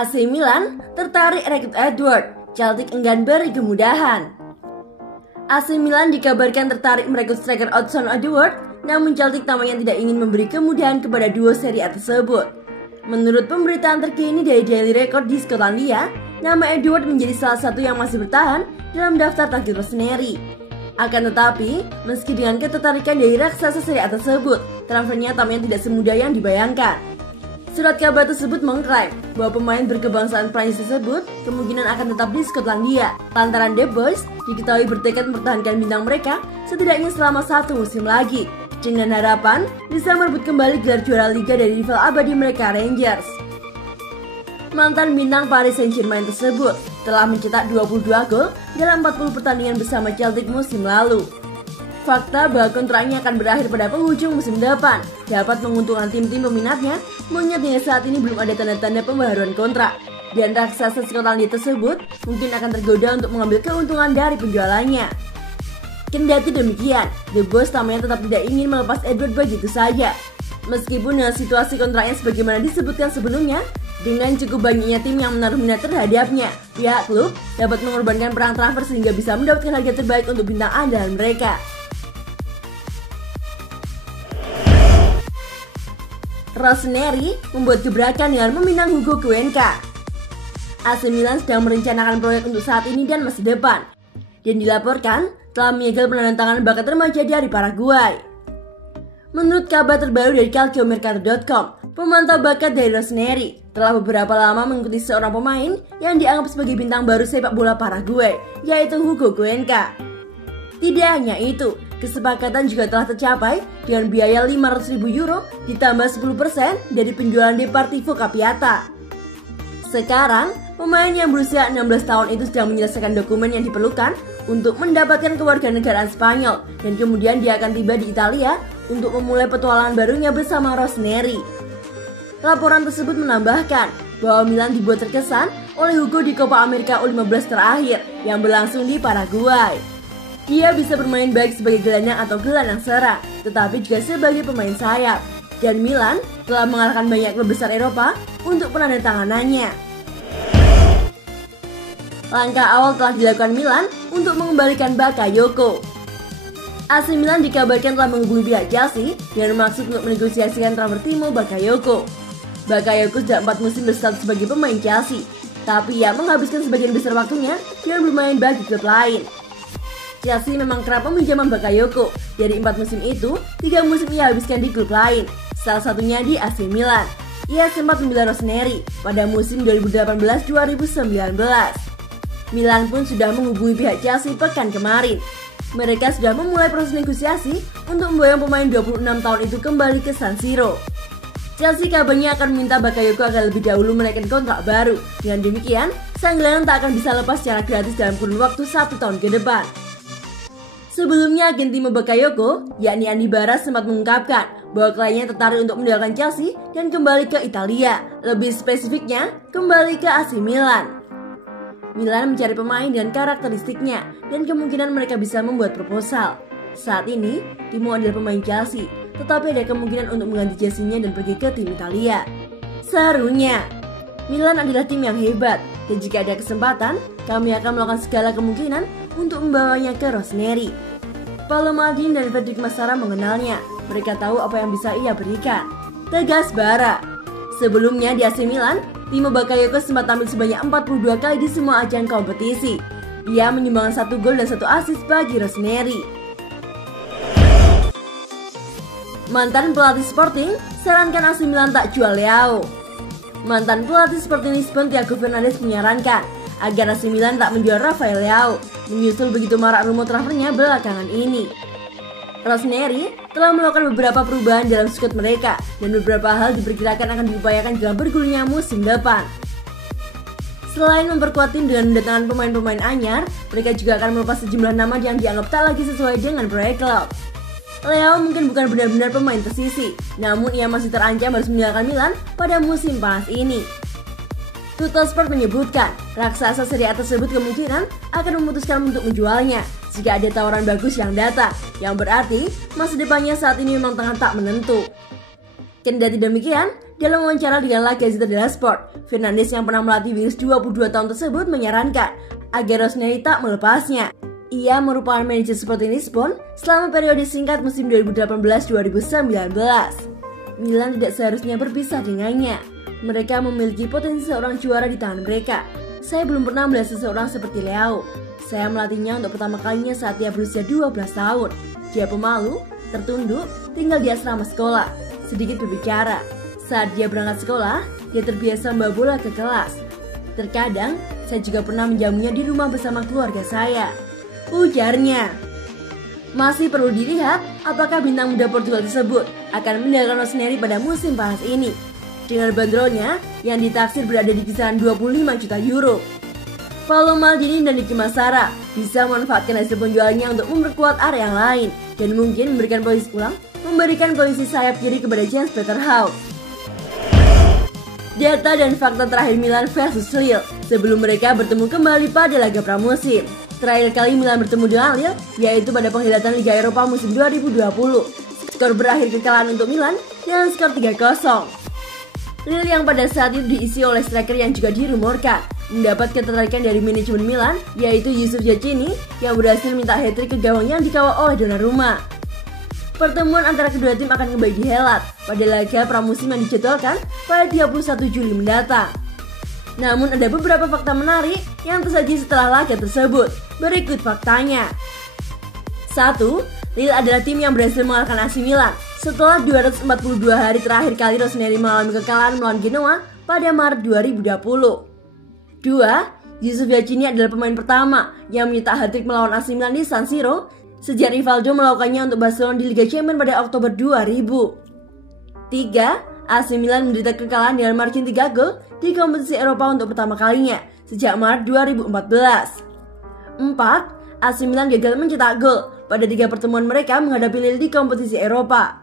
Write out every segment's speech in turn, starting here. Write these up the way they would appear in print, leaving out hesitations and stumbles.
AC Milan tertarik rekrut Edward, Celtic enggan beri kemudahan. AC Milan dikabarkan tertarik merekrut striker Hudson Edward, namun Celtic tampaknya tidak ingin memberi kemudahan kepada duo Serie A tersebut. Menurut pemberitaan terkini dari Daily Record di Skotlandia, nama Edward menjadi salah satu yang masih bertahan dalam daftar takdir Rossoneri. Akan tetapi, meski dengan ketertarikan dari raksasa Serie A tersebut, transfernya tampaknya tidak semudah yang dibayangkan. Surat kabar tersebut mengklaim bahwa pemain berkebangsaan Prancis tersebut kemungkinan akan tetap di Skotlandia, lantaran The Boys diketahui bertekad mempertahankan bintang mereka setidaknya selama 1 musim lagi, dengan harapan bisa merebut kembali gelar juara liga dari rival abadi mereka Rangers. Mantan bintang Paris Saint-Germain tersebut telah mencetak 22 gol dalam 40 pertandingan bersama Celtic musim lalu. Fakta bahwa kontraknya akan berakhir pada penghujung musim depan dapat menguntungkan tim-tim peminatnya, mengingat hingga saat ini belum ada tanda-tanda pembaharuan kontrak. Dan raksasa Skotlandia tersebut mungkin akan tergoda untuk mengambil keuntungan dari penjualannya. Kendati demikian, The Boys tampaknya tetap tidak ingin melepas Edward begitu saja. Meskipun dengan situasi kontraknya sebagaimana disebutkan sebelumnya, dengan cukup banyaknya tim yang menaruh minat terhadapnya, pihak klub dapat mengorbankan perang transfer sehingga bisa mendapatkan harga terbaik untuk bintang andalan mereka. Rossoneri membuat gebrakan dengan meminang Hugo Cuenca. AC Milan sedang merencanakan proyek untuk saat ini dan masa depan, dan dilaporkan telah menyegel penandatanganan bakat remaja dari Paraguay. Menurut kabar terbaru dari calciomercato.com, pemantau bakat dari Rossoneri telah beberapa lama mengikuti seorang pemain yang dianggap sebagai bintang baru sepak bola Paraguay, yaitu Hugo Cuenca. Tidak hanya itu, kesepakatan juga telah tercapai dengan biaya 500.000 euro ditambah 10% dari penjualan Deportivo Capiata. Sekarang, pemain yang berusia 16 tahun itu sedang menyelesaikan dokumen yang diperlukan untuk mendapatkan kewarganegaraan Spanyol, dan kemudian dia akan tiba di Italia untuk memulai petualangan barunya bersama Rossoneri. Laporan tersebut menambahkan bahwa Milan dibuat terkesan oleh Hugo di Copa America U15 terakhir yang berlangsung di Paraguay. Dia bisa bermain baik sebagai gelandang atau gelandang serang, tetapi juga sebagai pemain sayap. Dan Milan telah mengalahkan banyak klub besar Eropa untuk penandatanganannya. Langkah awal telah dilakukan Milan untuk mengembalikan Bakayoko. AC Milan dikabarkan telah menghubungi pihak Chelsea dengan maksud untuk menegosiasikan transfer Timo Bakayoko. Bakayoko sudah 4 musim berstatus sebagai pemain Chelsea, tapi ia menghabiskan sebagian besar waktunya dengan bermain bagi klub lain. Chelsea memang kerap meminjam Bakayoko. Dari 4 musim itu, 3 musim ia habiskan di klub lain, salah satunya di AC Milan. Ia sempat membela Rossoneri pada musim 2018-2019. Milan pun sudah menghubungi pihak Chelsea pekan kemarin. Mereka sudah memulai proses negosiasi untuk memboyong pemain 26 tahun itu kembali ke San Siro. Chelsea kabarnya akan meminta Bakayoko agar lebih dahulu menaikkan kontrak baru. Dengan demikian, sang gelandang tak akan bisa lepas secara gratis dalam kurun waktu 1 tahun ke depan. Sebelumnya, agen Timo Bakayoko, yakni Andi Barra, sempat mengungkapkan bahwa kliennya tertarik untuk meninggalkan Chelsea dan kembali ke Italia. Lebih spesifiknya, kembali ke AC Milan. Milan mencari pemain dengan karakteristiknya dan kemungkinan mereka bisa membuat proposal. Saat ini, Timo adalah pemain Chelsea, tetapi ada kemungkinan untuk mengganti jersey-nya dan pergi ke tim Italia. Serunya, Milan adalah tim yang hebat, dan jika ada kesempatan, kami akan melakukan segala kemungkinan untuk membawanya ke Rossoneri. Paolo Maldini dan Federico Massara mengenalnya. Mereka tahu apa yang bisa ia berikan, tegas Barra. Sebelumnya di AC Milan, Timo Bakayoko sempat tampil sebanyak 42 kali di semua ajang kompetisi. Ia menyumbangkan 1 gol dan 1 assist bagi Rossoneri. Mantan pelatih Sporting sarankan AC Milan tak jual Leao. Mantan pelatih Sporting Lisbon Thiago Fernandes menyarankan agar AC Milan tak menjual Rafael Leao, menyusul begitu marak rumor transfernya belakangan ini. Rossoneri telah melakukan beberapa perubahan dalam skuad mereka, dan beberapa hal diperkirakan akan diupayakan dalam bergulirnya musim depan. Selain memperkuat tim dengan mendatangkan pemain-pemain anyar, mereka juga akan melepas sejumlah nama yang dianggap tak lagi sesuai dengan proyek klub. Leao mungkin bukan benar-benar pemain tersisi, namun ia masih terancam harus meninggalkan Milan pada musim panas ini. Tuttosport menyebutkan, raksasa Serie A tersebut kemungkinan akan memutuskan untuk menjualnya jika ada tawaran bagus yang datang, yang berarti masa depannya saat ini memang tengah tak menentu. Kendati demikian, dalam wawancara dengan La Gazzetta dello Sport, Fernandes yang pernah melatih Wills 22 tahun tersebut menyarankan agar Rossoneri tak melepasnya. Ia merupakan manajer Sporting Lisbon selama periode singkat musim 2018-2019. Milan tidak seharusnya berpisah dengannya. Mereka memiliki potensi seorang juara di tangan mereka. Saya belum pernah melihat seseorang seperti Leo. Saya melatihnya untuk pertama kalinya saat dia berusia 12 tahun. Dia pemalu, tertunduk, tinggal di asrama sekolah, sedikit berbicara. Saat dia berangkat sekolah, dia terbiasa membawa bola ke kelas. Terkadang, saya juga pernah menjamunya di rumah bersama keluarga saya, ujarnya. Masih perlu dilihat apakah bintang muda Portugal tersebut akan meninggalkan Rossoneri pada musim panas ini. Dengan bandrolnya yang ditaksir berada di kisaran 25 juta euro. Paolo Maldini dan Ricky Massara bisa memanfaatkan hasil penjualannya untuk memperkuat area lain dan mungkin memberikan posisi sayap kiri kepada Jens Peter Hauck. Data dan fakta terakhir Milan versus Lille sebelum mereka bertemu kembali pada laga pramusim. Terakhir kali Milan bertemu dengan Lille yaitu pada penghilatan Liga Eropa musim 2020. Skor berakhir kekalahan untuk Milan dengan skor 3-0. Lille yang pada saat itu diisi oleh striker yang juga dirumorkan mendapat ketertarikan dari manajemen Milan, yaitu Yusuf Giacchini yang berhasil minta hat-trick ke gawang yang dikawal oleh Donnarumma. Pertemuan antara kedua tim akan kembali dihelat pada laga pramusim yang dijadwalkan pada 31 Juli mendatang. Namun ada beberapa fakta menarik yang tersaji setelah laga tersebut. Berikut faktanya. 1. Lille adalah tim yang berhasil mengalahkan AC Milan setelah 242 hari terakhir kali Rossoneri mengalami kekalahan melawan Genoa pada Maret 2020. 2. Yusuf Giacchini adalah pemain pertama yang mencetak hat-trick melawan AC Milan di San Siro sejak Rivaldo melakukannya untuk Barcelona di Liga Champions pada Oktober 2000. 3. AC Milan menderita kekalahan dengan margin 3 gol di kompetisi Eropa untuk pertama kalinya sejak Maret 2014. 4. AC Milan gagal mencetak gol pada 3 pertemuan mereka menghadapi Lille di kompetisi Eropa.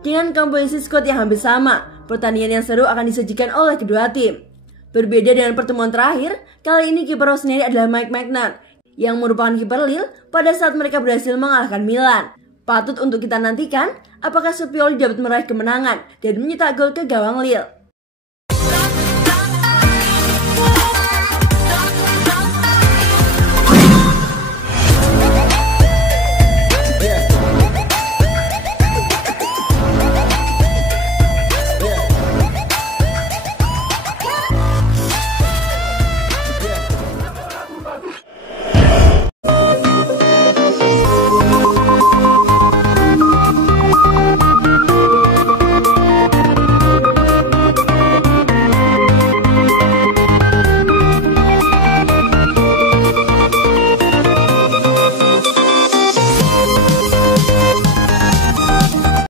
Dengan komposisi skuad yang hampir sama, pertandingan yang seru akan disajikan oleh kedua tim. Berbeda dengan pertemuan terakhir, kali ini kiper Rossoneri adalah Mike Maignan yang merupakan kiper Lille pada saat mereka berhasil mengalahkan Milan. Patut untuk kita nantikan apakah Scipioli dapat meraih kemenangan dan mencetak gol ke gawang Lille.